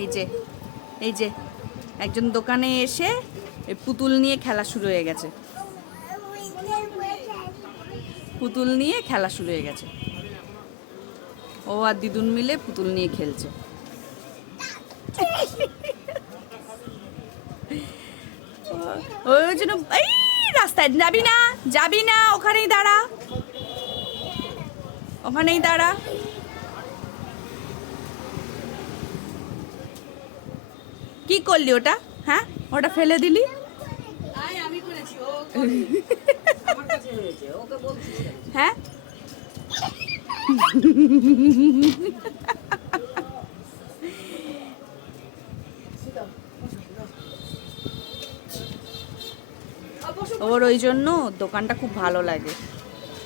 এই যে এই যে একজন দোকানে এসে পুতুল নিয়ে খেলা শুরু হয়ে গেছে, পুতুল নিয়ে খেলা শুরু হয়ে গেছে। ও আর দিদুন মিলে পুতুল নিয়ে খেলছে। ওই জন্য এই রাস্তায় যাবি না, যাবি না, ওখানেই দাঁড়া, ওখানেই দাঁড়া। কি করলি ওটা? হ্যাঁ, ওটা ফেলে দিলি। হ্যাঁ, ওর ওই জন্য দোকানটা খুব ভালো লাগে।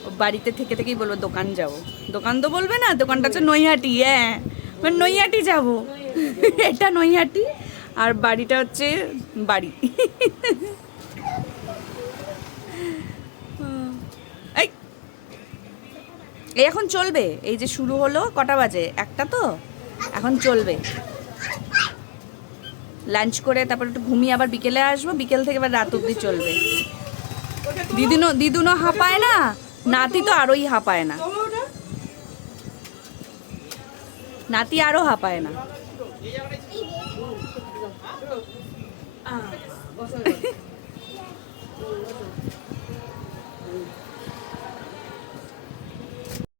ও বাড়িতে থেকে থেকেই বলবো দোকান যাবো, দোকান তো বলবে না, দোকানটা হচ্ছে নৈহাটি। হ্যাঁ, নৈহাটি যাবো, এটা নৈহাটি আর বাড়িটা হচ্ছে বাড়ি। এই এই এখন চলবে, এই যে শুরু হলো, কটা বাজে? একটা তো, এখন চলবে। লাঞ্চ করে তারপর একটু ঘুমিয়ে আবার বিকেলে আসবো, বিকেল থেকে আবার রাত অবধি চলবে। দিদুনও হাঁপায় না, নাতি তো আরোই হাঁপায় না, নাতি আরো হাঁপায় না।